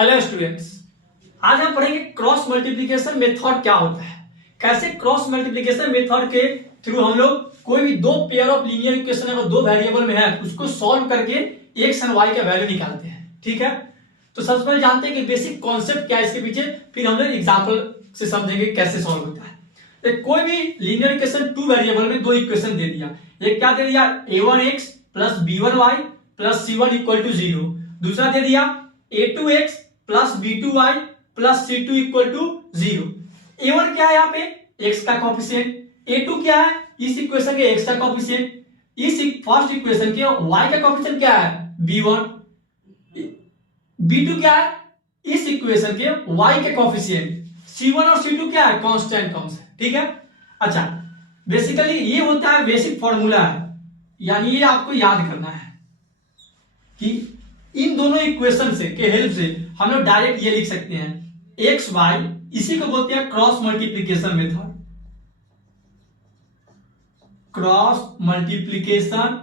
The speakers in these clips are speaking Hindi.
हेलो स्टूडेंट्स, आज हम पढ़ेंगे क्रॉस मल्टीप्लिकेशन मेथड क्या होता है। कैसे क्रॉस मल्टीप्लिकेशन मेथड के थ्रू हम लोग कोई भी दो पेयर ऑफ लीनियर इक्वेशन अगर दो वेरिएबल में है उसको सॉल्व करके एक्स एंड वाई का वैल्यू निकालते हैं। ठीक है, तो सबसे पहले जानते हैं कि बेसिक कॉन्सेप्ट क्या है इसके पीछे, फिर हम लोग एग्जाम्पल से समझेंगे कैसे सॉल्व होता है। तो कोई भी लीनियर इक्वेशन टू वेरिएबल में दो इक्वेशन दे दिया, एक क्या दे दिया a1x plus b1y plus c1 equal to 0, दूसरा दे दिया a2x plus b2y plus c2 equal to 0। a1 क्या है यहाँ पे x का कोफिशिएंट, a2 क्या है इस इक्वेशन के x का कोफिशिएंट, इस फर्स्ट इक्वेशन के y का कोफिशिएंट क्या है b1, b2 क्या है इस इक्वेशन के y के कोफिशिएंट, c1 और c2 क्या है कांस्टेंट टर्म्स है। ठीक है, अच्छा बेसिकली ये होता है बेसिक फॉर्मूला है, यानी ये आपको याद करना है कि इन दोनों इक्वेशन से के हेल्प से हम लोग डायरेक्ट ये लिख सकते हैं एक्स वाई, इसी को बोलते हैं cross multiplication method. Cross multiplication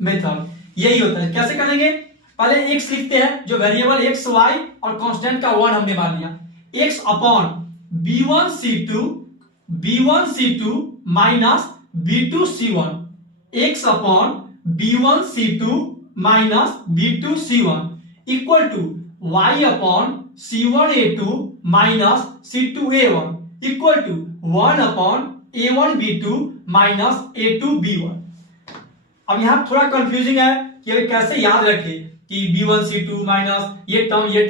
method यही होता है। कैसे करेंगे, पहले एक्स लिखते हैं जो वेरिएबल एक्स वाई और कांस्टेंट का 1 हमने मान लिया, x upon b1c2 minus b2c1, x upon b1c2 minus b2c1 equal to y upon c1a2 minus c2a1 equal to 1 upon a1b2 minus a2b1। अब यहां थोड़ा कंफ्यूजिंग है कि अभी कैसे याद रखे कि b1c2 माइनस ये टर्म ये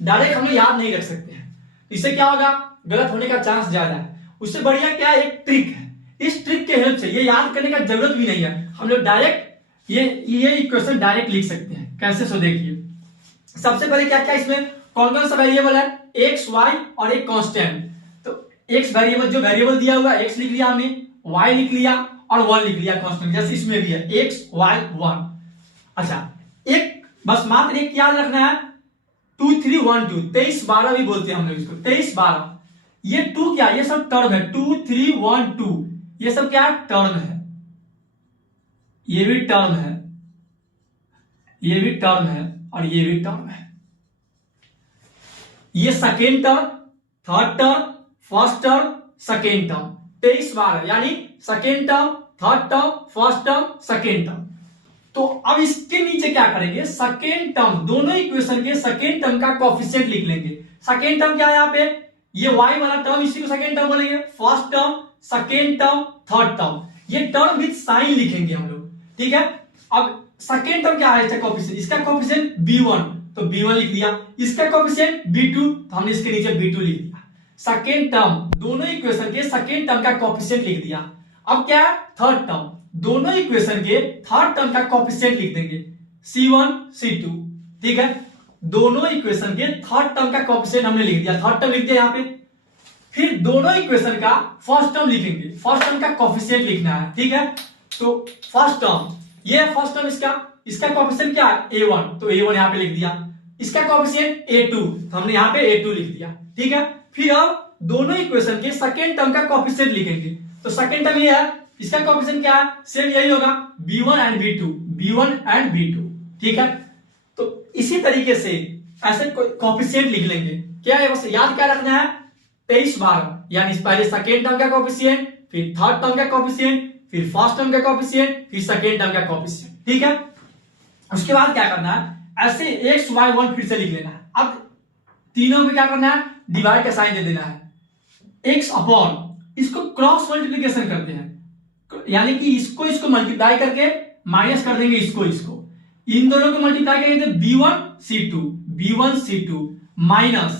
डायरेक्ट हम लोग याद नहीं रख सकते हैं, इससे क्या होगा गलत होने का चांस ज्यादा है। उससे बढ़िया क्या एक ट्रिक है, इस ट्रिक के हेल्प से ये याद करने का जरूरत भी नहीं है, हम लोग डायरेक्ट ये इक्वेशन डायरेक्ट लिख सकते हैं। कैसे, सो देखिए सबसे पहले क्या क्या इसमें कौन कौन सा वेरिएबल है, एक्स वाई और एक कांस्टेंट। तो एक्स वेरिएबल जो वेरिएबल दिया हुआ है एक्स लिख लिया हमने, वाई लिख लिया और 1 लिख लिया कांस्टेंट, जैसे इसमें भी है एक्स वाई 1। अच्छा एक बस मात्र एक याद रखना है 2 3 1 2, 23 12 भी बोलते हैं हम लोग इसको 23 12। ये 2 क्या, ये सब टर्म है 2 3 1 2, ये सब क्या है टर्म है, ये भी टर्म है, ये भी टर्म है और ये भी टर्म है। ये second term, third term, first term, second term, 23 12 यानी second term, third term, first term, second term. तो अब इसके नीचे क्या करेंगे, सेकेंड टर्म, दोनों इक्वेशन के सेकेंड टर्म का कोफिशिएंट लिख लेंगे। सेकेंड टर्म क्या है यहाँ पे, ये y वाला टर्म, इसी को सेकेंड टर्म बोलेंगे, first term, second term, third term, ये टर्म विद साइन लिखेंगे हम लोग। ठीक है, अब सेकेंड टर्म क्या है इसका कोफिशिएंट, इसका कोफिशिएंट b1 तो b1 लिख दिया, इसका कोफिशिएंट b2 तो हमने इसके नीचे b2 लिख दिया। सेकेंड टर्म दोनों इक्वेशन के सेकेंड टर्म का कोफिशिएंट लिख दिया। अब क्या है थर्ड टर्म, दोनों इक्वेशन के थर्ड टर्म का कोफिशिएंट लिख देंगे c1 c2। ठीक है, दोनों इक्वेशन के थर्ड टर्म का कोफिशिएंट हमने लिख दिया, थर्ड टर्म लिख दिया यहाँ पे। फिर दोनों इक्वेशन का फर्स्ट टर्म लिखेंगे, फर्स्ट टर्म का कोफिशिएंट लिखना है। ठीक है, तो फर्स्ट टर्म, ये फर्स्ट टर्म, इसका कोफिशिएंट क्या है a1 तो a1 यहां पे लिख दिया, इसका कोफिशिएंट a2 तो हमने यहां पे a2 लिख दिया। ठीक है, फिर अब दोनों इक्वेशन के सेकंड टर्म का कोफिशिएंट लिखेंगे, तो सेकंड टर्म ये है, इसका कोफिशिएंट क्या है सेम यही होगा b1 एंड b2। ठीक है, तो इसी तरीके से ऐसे कोफिशिएंट लिख लेंगे। क्या है बस याद क्या रखना है 23 12, यानी पहले सेकंड टर्म का कोफिशिएंट, फिर थर्ड टर्म का कोफिशिएंट, फिर फर्स्ट टर्म का कोफिशिएंट, फिर सेकेंड टर्म का कोफिशिएंट। ठीक है, उसके बाद क्या करना है ऐसे एक्स वाई 1 फिर से लिख लेना है। अब तीनों में क्या करना है डिवाइड का साइन दे देना है, एक्स अपॉन, इसको क्रॉस मल्टीप्लिकेशन करते हैं, यानी कि इसको मल्टीप्लाई करके माइनस कर देंगे इसको, इन दोनों को मल्टीप्लाई करेंगे तो b1 c2 minus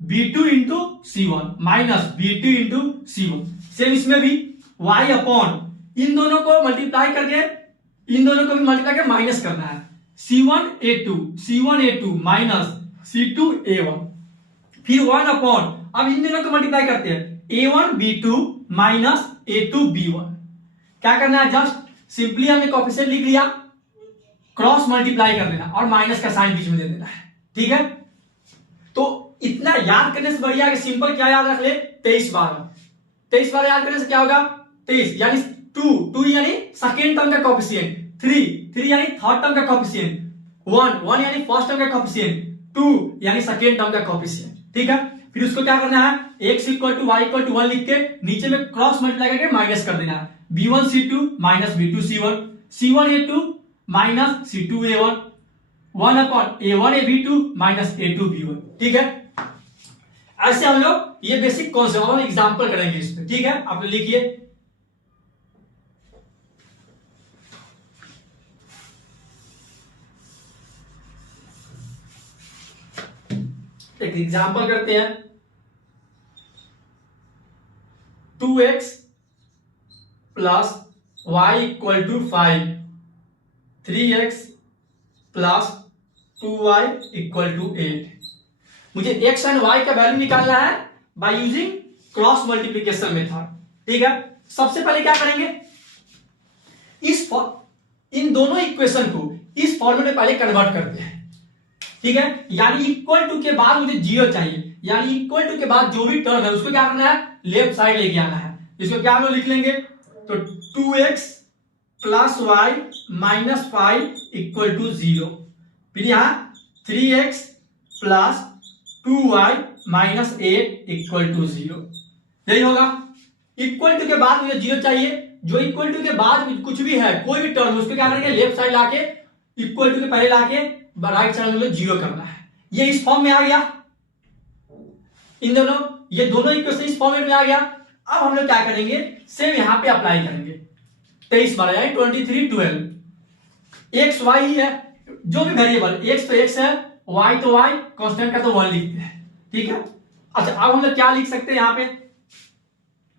b2 into c1 minus b2 into c1। Same इसमें भी y अपॉन, इन दोनों को मल्टीप्लाई करके इन दोनों को भी मल्टीप्लाई करके माइनस करना है c1a2 माइनस c2a1, फिर 1 अपॉन, अब इन दोनों को मल्टीप्लाई करते हैं a1b2 माइनस a2b1। क्या करना है जस्ट सिंपली हमने कोफिशिएंट लिख लिया, क्रॉस मल्टीप्लाई कर लेना और माइनस का साइन बीच में दे देना है। ठीक है, तो इतना याद करने से बढ़िया है कि सिंपल क्या याद रख ले 23 12 याद करने से क्या होगा 23 यानी 2 यानी सेकेंड टर्म का कोफिशिएंट, 3 यानी थर्ड टर्म का कोफिशिएंट, वन, वन यानी फर्स्ट टर्म का कोएफिशिएंट, टू यानी सेकेंड टर्म का कोएफिशिएंट, ठीक है। फिर उसको क्या करना है, x equal to y equal to 1 लिख के नीचे में क्रॉस मल्टीप्लाई करके माइनस कर देना है, b1 c2 minus b2 c1, c1 a2 minus c2 a1, 1 upon a1 ab2 minus a2 b1, ठीक है। ऐसे हम लोग ये बेसिक कॉन्सेप्ट और एग्जांपल करेंगे इस पे, ठीक है। आप लिखिए, एक एग्जांपल करते हैं। 2x plus y equal to 5, 3x plus 2y equal to 8। मुझे x एंड y का वैल्यू निकालना है by using cross multiplication method, ठीक है। सबसे पहले क्या करेंगे, इन दोनों इक्वेशन को इस फॉर्मूले में पहले कन्वर्ट करते हैं, ठीक है। यानी इक्वल टू के बाद मुझे जीरो चाहिए, यानी इक्वल टू के बाद जो भी टर्म है उसको क्या करना है, लेफ्ट साइड लेके आना है। इसको क्या हम लोग लिख लेंगे, तो 2x plus y minus 5 equal to 0। फिर यहां 3x plus 2y minus 8 equal to 0, यही होगा। इक्वल टू के बाद मुझे जीरो चाहिए, जो इक्वल टू के बाद कुछ भी है कोई भी टर्म उसको क्या करेंगे, लेफ्ट साइड लाके इक्वल टू के पहले लाके राइट साइड में जीरो करना है। ये इस फॉर्म में आ गया, इन दोनों ये दोनों इक्वेशन इस फॉर्मेट में आ गया। अब हम लोग क्या करेंगे, सेम यहां पे अप्लाई करेंगे। 23 बार यानी 23 12 एक्स वाई ही है, जो भी वेरिएबल एक्स तो एक्स है, वाई तो वाई, कांस्टेंट का तो 1 लिखते हैं, ठीक है। अच्छा अब हम लोग क्या लिख सकते हैं यहाँ पे,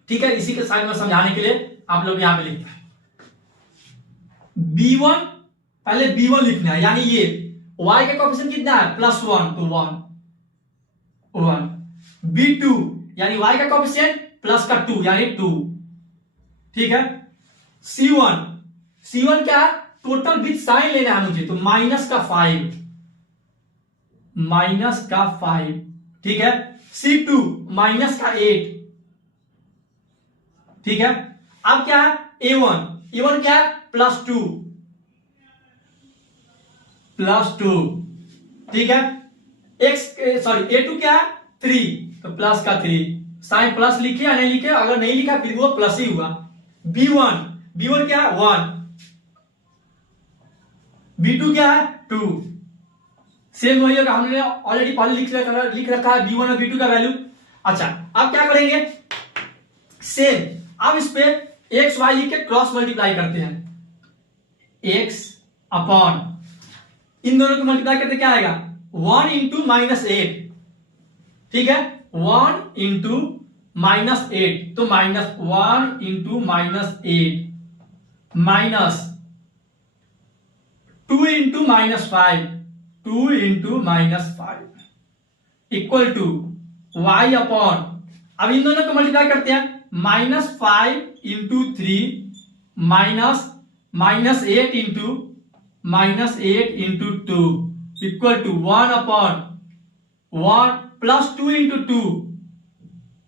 ठीक है, इसी के साथ में समझाने के लिए आप लोग यहां पे लिखते हैं b1, पहले b1 लिखना है, यानी ये y का कोएफिशिएंट कितना है, +1 तो 1, b2 यानी y का कोएफिशिएंट प्लस का 2 यानी 2, ठीक है। c1 क्या है, टोटल विथ साइन लेना है मुझे, तो माइनस का 5, ठीक है। c2 माइनस का 8, ठीक है। अब क्या है, a1 क्या है, +2, ठीक है। a2 क्या है, 3, तो प्लस का 3, साइन प्लस लिखे या नहीं लिखे, अगर नहीं लिखा फिर वो प्लस ही हुआ। b1 क्या है, 1, b2 क्या है, 2, सेम वही होगा, हमने ऑलरेडी पहले लिख रखा है b1 और b2 का वैल्यू। अच्छा अब क्या करेंगे, सेम अब इस पे एक्स वाई लिख के क्रॉस मल्टीप्लाई करते हैं, x अपॉन इन दोनों को मल्टीप्लाई करते क्या आएगा, 1 इंटू -8, ठीक है। 1 इंटू -8 तो -1 into -8 minus 2 into -5, 2 into -5 equal to y upon, अब इन दोनों को मल्टीप्लाई करते हैं, -5 into 3 -8 into 2 equal to 1 upon 1 plus 2 into 2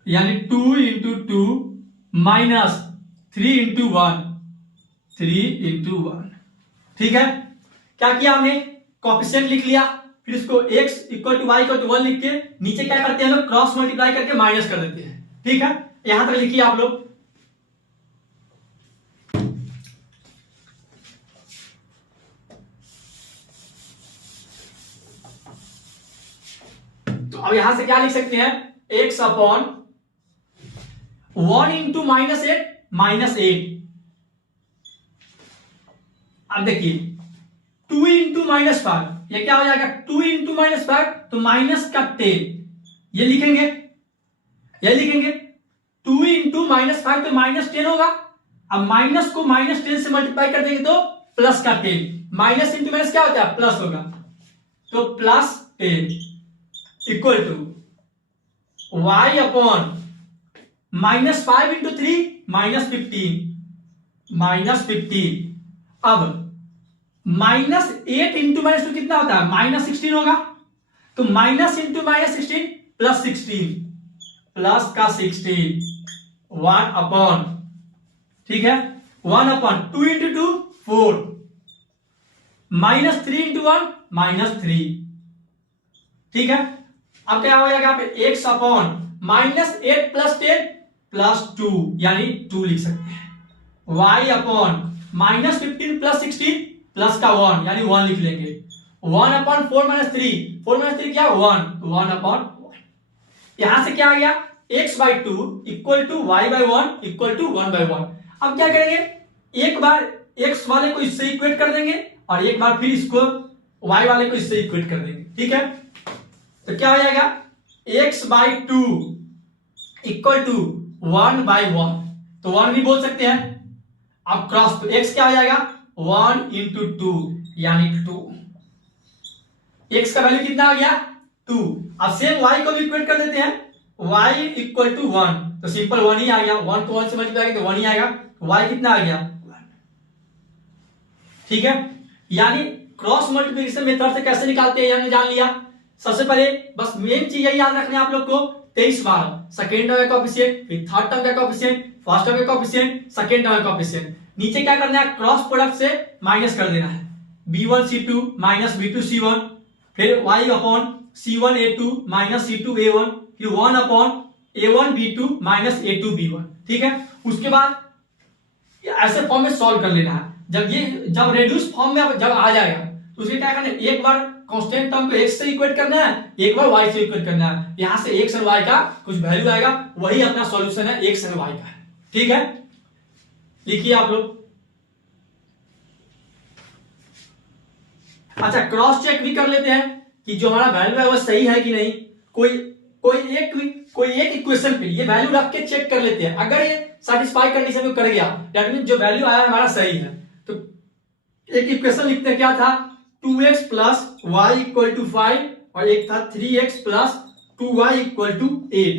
यानी 2 इंटू 2 माइनस 3 इंटू 1, ठीक है। क्या किया हमने, कोएफिशिएंट लिख लिया, फिर इसको x equal to y equal to 1 लिख के नीचे क्या करते हैं लोग, क्रॉस मल्टीप्लाई करके माइनस कर देते हैं, ठीक है। यहां तक लिखिए आप लोग। तो अब यहां से क्या लिख सकते हैं, x अपॉन 1 इंटू -8, अब देखिए 2 इंटू -5, ये क्या हो जाएगा, 2 इंटू -5 तो माइनस का 10, ये लिखेंगे 2 इंटू -5 तो -10 होगा। अब माइनस को -10 से मल्टीप्लाई कर देंगे तो प्लस का 10, माइनस इंटू माइनस क्या होता है, प्लस होगा, तो +10 equal to y upon -5 into 3 -15, अब -8 इंटू -2 कितना होता है, -16 होगा, तो माइनस इंटू -16 +16, प्लस का 16, 1 अपॉन, ठीक है, 1 अपॉन 2 इंटू 2 4, -3 इंटू 1 -3, ठीक है। अब क्या हो जाएगा यहाँ पे x अपॉन -8 प्लस 10 प्लस 2 यानी 2 लिख सकते हैं। y अपॉन -15 प्लस 16 प्लस का 1 यानी 1 लिख लेंगे। 1 अपॉन 4 -3, 4 -3 क्या 1, तो 1 अपॉन 1। यहां से क्या आ गया x/2 equal to y/1 equal to 1/1। अब क्या करेंगे, एक बार x वाले को इससे इक्वेट कर देंगे और एक बार फिर इसको y वाले को इससे इक्वेट कर देंगे, ठीक है। तो क्या हो जाएगा x/2 इक्वल टू 1/1, तो 1 भी बोल सकते हैं। अब क्रॉस तो x क्या हो जाएगा 1 इंटू 2 यानी 2। x का वैल्यू कितना आ गया 2। अब सेम y को भी इक्वेट कर देते हैं, y इक्वल टू 1, तो सिंपल 1 ही आ गया। 1 को 1 से मल्टीप्लाई तो 1 ही आएगा। y कितना आ गया 1, ठीक है। यानी क्रॉस मल्टीप्लिकेशन मेथड से कैसे निकालते हैं हमने जान लिया। सबसे पहले बस मेन चीज यही याद रखना है आप लोग को, 23 बार सेकेंड टर्म का कोएफिशिएंट, फिर थर्ड टर्म का कोएफिशिएंट, फर्स्ट टर्म का कोएफिशिएंट, सेकेंड टर्म का कोएफिशिएंट। नीचे क्या करना है क्रॉस प्रोडक्ट से माइनस कर देना है, b1c2 माइनस b2c1, फिर y upon c1a2 minus c2a1, फिर 1 अपॉन a1b2 माइनस a2b1, ठीक है। उसके बाद ऐसे फॉर्म में सॉल्व कर लेना है। जब रेड्यूस फॉर्म में जब आ जाएगा तो उसे क्या करना है, एक बार कांस्टेंट टर्म को x से इक्वेट करना है, एक बार y से इक्वेट करना है। यहां से x और y का कुछ वैल्यू आएगा, वही अपना सॉल्यूशन है x और y का, ठीक है। लिखिए आप लोग। अच्छा क्रॉस चेक भी कर लेते हैं कि जो हमारा वैल्यू है वो सही है कि नहीं। कोई एक इक्वेशन पे ये वैल्यू रख के चेक कर लेते हैं। अगर ये सेटिस्फाई कंडीशन को कर गया दैट मीन जो वैल्यू आया हमारा सही है। तो एक इक्वेशन लिखते हैं, क्या था 2x plus y equal to 5 और एक था 3x plus 2y equal to 8,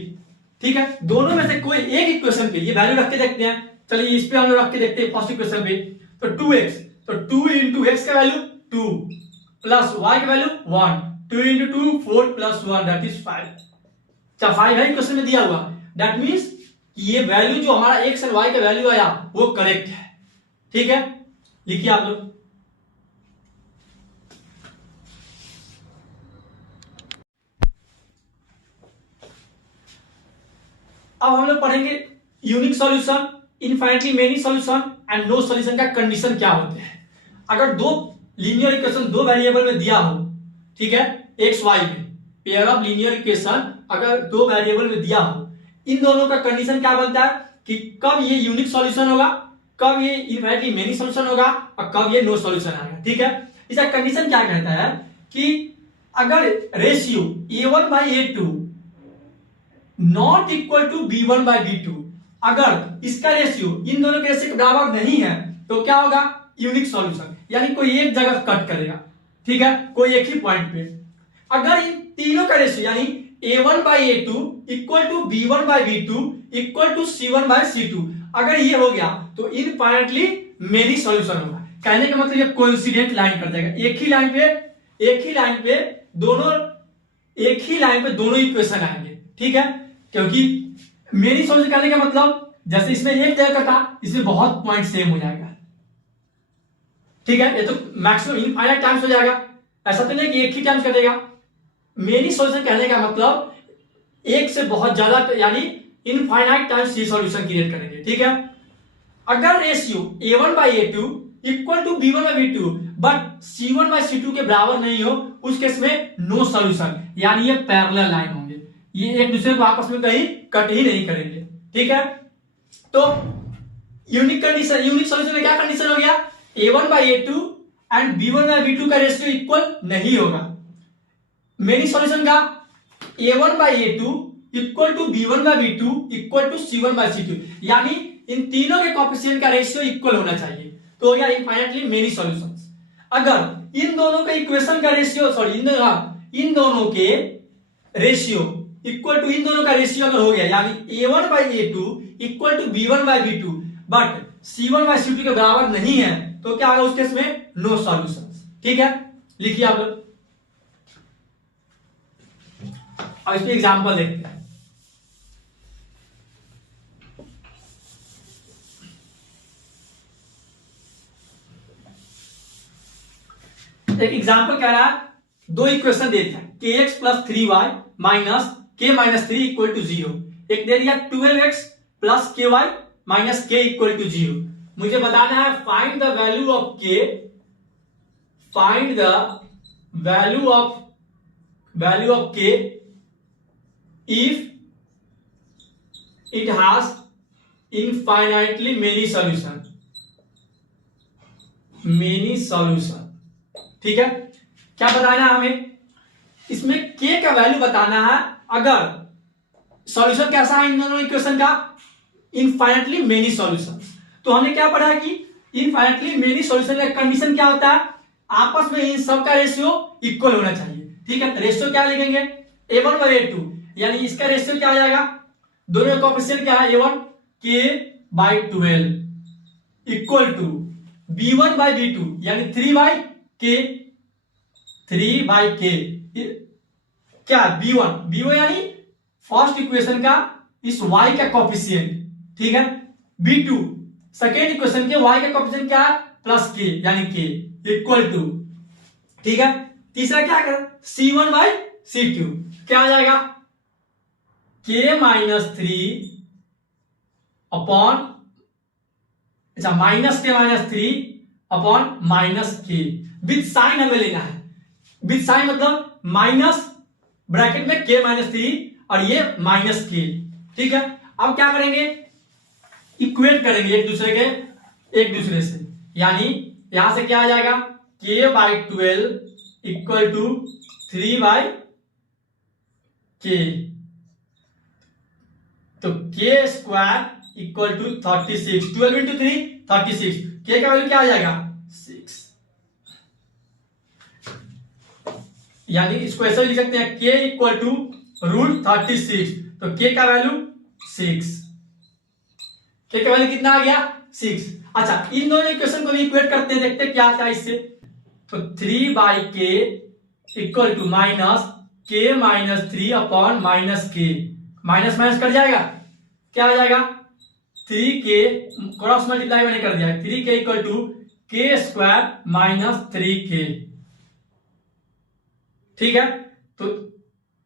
ठीक है। दोनों में से कोई एक इक्वेशन पे ये वैल्यू रख के देखते हैं। चलिए इस पे हम लोग रख के देखते हैं फर्स्ट इक्वेशन पे। तो 2x, तो 2 इंटू एक्स का वैल्यू 2 प्लस y का value 1, 2 into 2 4 plus 1 that is 5। अच्छा 5 है क्वेश्चन में दिया हुआ, दैट मींस ये वैल्यू जो हमारा x और y का वैल्यू आया वो करेक्ट है, ठीक है। लिखिए आप लोग। अब हम लोग पढ़ेंगे unique solution, infinitely many solution and no solution का कंडीशन क्या होते हैं। अगर दो लीनियर इक्वेशन दो वेरिएबल में दिया हो, ठीक है, एक्स वाई में पेयर ऑफ लीनियर इक्वेशन अगर दो वेरिएबल में दिया हो, इन दोनों का कंडीशन क्या बनता है कि कब ये यूनिक सॉल्यूशन होगा, कब ये इनफाइनाइटली मेनी सॉल्यूशन होगा और कब ये नो सॉल्यूशन आएगा, ठीक है। इसका कंडीशन क्या कहता है कि अगर ratio a1/a2 not equal to b1/b2, अगर इसका रेशियो इन दोनों के रेशियो के बराबर नहीं है तो क्या होगा यूनिक सॉल्यूशन, यानी कोई एक जगह कट करेगा, ठीक है, कोई एक ही पॉइंट पे। अगर इन तीनों का रेशियो यानी a1/a2 equal to b1/b2 equal to c1/c2 अगर ये हो गया तो इनफाइनाइटली मेनी सॉल्यूशन होगा। कहने का मतलब ये कोइंसिडेंट लाइन कर देगा, एक ही लाइन पे दोनों इक्वेशन आएंगे, ठीक है। क्योंकि मेनी सॉल्यूशन करने का मतलब जैसे इसमें एक जगह का था, इसमें बहुत पॉइंट सेम हो जाएगा, ठीक है। ये तो मैक्सिमम इनफाइनाइट टाइम्स हो जाएगा, ऐसा तो नहीं कि एक ही टाइम्स कटेगा। मेनी सॉल्यूशन कहने का मतलब एक से बहुत ज्यादा यानी इनफाइनाइट टाइम्स ये सॉल्यूशन क्रिएट करेंगे, ठीक है। अगर ratio a1/a2 equal to b1/b2 but c1/c2 के बराबर नहीं हो, उस केस में नो सॉल्यूशन, यानी ये पैरेलल लाइन होंगे, ये एक दूसरे को आपस में कहीं कट ही नहीं करेंगे, ठीक है। तो यूनिक सॉल्यूशन में क्या कंडीशन हो गया a1/a2 एंड b1/b2 का रेशियो इक्वल नहीं होगा। मेनी सॉल्यूशन का a1/a2 equal to b1/b2 equal to c1/c2, यानी इन तीनों के कोएफिशिएंट का रेशियो इक्वल होना चाहिए, तो हो गया इनफाइनाइटली मेनी सॉल्यूशंस। अगर इन दोनों के इक्वेशन का रेशियो इन दोनों के रेशियो इक्वल टू इन दोनों का रेशियो अगर हो गया यानी a1/a2 equal to b1/b2 but c1/c2 के बराबर नहीं है तो क्या होगा उस केस में नो सॉल्यूशंस, ठीक है। लिखिए आप लोग। अब इसके एग्जांपल देखते हैं। एक एग्जांपल कह रहा है, दो इक्वेशन दे दिया के एक्स प्लस 3y माइनस के माइनस 3 इक्वल टू 0। एक दे दिया 12x प्लस के वाई माइनस के इक्वल टू 0। मुझे बताना है फाइंड द वैल्यू ऑफ के, फाइंड द वैल्यू ऑफ के if it has infinitely many solution, ठीक है। क्या बताना है हमें, इसमें के का वैल्यू बताना है अगर सॉल्यूशन कैसा है इन दोनों इक्वेशन का, इनफाइनाइटली मेनी सॉल्यूशन। तो हमने क्या पढ़ा कि इनफाइनाइटली मेनी सॉल्यूशन का कंडीशन क्या होता है, आपस में इन सब का रेशियो इक्वल होना चाहिए, ठीक है। रेशियो क्या लिखेंगे, a1 बाई a2, यानी इसका रेशियो क्या आ जाएगा, दोनों का कोएफिशिएंट क्या है a1 k by 12 equal to b1 by b2 यानी 3 बाई k क्या b1 यानी फर्स्ट इक्वेशन का इस y का कोएफिशिएंट, ठीक है। b2 सेकेंड इक्वेशन के y का कोएफिशिएंट क्या है प्लस k यानी k इक्वल टू, ठीक है। तीसरा क्या कर c1 बाई c2 क्या आ जाएगा k माइनस 3 अपॉन, अच्छा माइनस के माइनस 3 अपॉन माइनस के, विद साइन हमें लेना है, विद साइन मतलब माइनस ब्रैकेट में के माइनस 3 और ये माइनस के, ठीक है। अब क्या करेंगे, इक्वेट करेंगे एक दूसरे से, यानी यहां से क्या आ जाएगा के बाई 12 इक्वल टू 3 बाई के, तो के स्क्वायर इक्वल टू 36, 12 इंटू 3 36, के का वैल्यू क्या आ जाएगा 6, यानी इसको ऐसे लिख सकते हैं के इक्वल टू रूट 36, तो के का वैल्यू 6, के का वैल्यू कितना आ गया 6। अच्छा इन दोनों इक्वेशन को भी इक्वेट करते हैं, देखते हैं क्या आता है इससे। तो 3 बाई के इक्वल टू माइनस के माइनस 3 अपॉन माइनस के, माइनस माइनस कट जाएगा, क्या आ जाएगा 3 के क्रॉस मल्टीप्लाई मैंने कर दिया, 3 के इक्वल टू के स्क्वायर माइनस 3 के, ठीक है। तो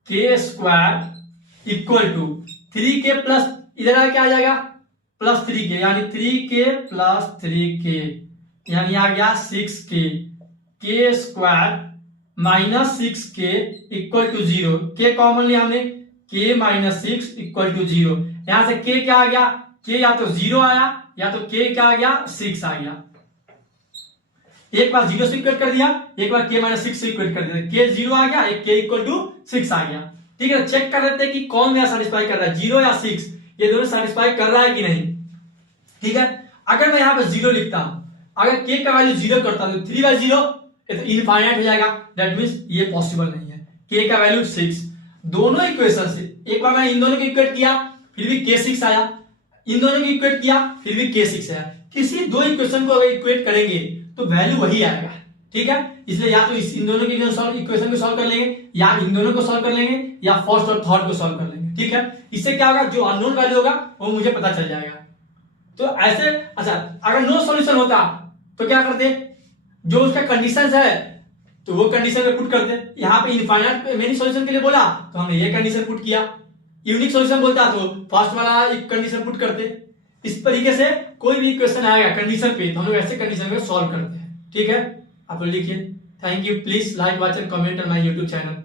के स्क्वायर इक्वल टू 3 के प्लस इधर क्या आ जाएगा प्लस 3 के, यानी 3 के प्लस 3 के यानी आ गया 6 के स्क्वायर माइनस 6 के इक्वल टू 0, के कॉमन लिया हमने, के माइनस 6 इक्वल टू 0, यहां से के क्या आ गया, के या तो 0 आया या तो के क्या आ गया 6 आ गया, एक बार 0 से इक्वेट कर दिया, एक बार के माइनस 6 से इक्वेट कर दिया, के 0 आ गया, एक के इक्वल टू 6 आ गया, ठीक है। चेक कर लेते हैं कि कौन मेरा सेटिस्फाई कर रहा है, 0 या 6, ये दोनों सेटिस्फाई कर रहा है कि नहीं, ठीक है। अगर मैं यहां पे 0 लिखता हूं, अगर के का वैल्यू 0 करता हूं तो 3 बाई 0 तो इनफाइनाइट हो जाएगा, दैट मींस ये पॉसिबल नहीं है। के का वैल्यू 6, दोनों इक्वेशन से एक बार मैंने इन दोनों को इक्वेट किया फिर भी के 6 आया, इन दोनों को इक्वेट किया फिर भी के 6 आया, किसी दो इक्वेशन को अगर इक्वेट करेंगे तो वैल्यू वही आएगा, ठीक है। इसलिए या तो इन दोनों के इक्वेशन को सॉल्व कर लेंगे या इन दोनों को सॉल्व कर लेंगे या फर्स्ट और थर्ड को सॉल्व कर लेंगे, ठीक है। इससे क्या होगा, जो अननोन वैल्यू होगा वो मुझे पता चल जाएगा। तो ऐसे, अच्छा अगर नो सॉल्यूशन होता तो क्या करते, जो उसका कंडीशन है तो वो कंडीशन में पुट करते, यहाँ पे इनफाइनाइट मेनी सॉल्यूशन के लिए बोला तो हमने ये कंडीशन पुट किया, यूनिक सॉल्यूशन बोलता तो फर्स्ट वाला एक कंडीशन पुट करते। इस तरीके से कोई भी इक्वेशन आएगा कंडीशन पे तो हम लोग ऐसे कंडीशन में सॉल्व करते हैं, ठीक है। आप लोग लिखिए। Thank you, please like watch and comment on my YouTube channel.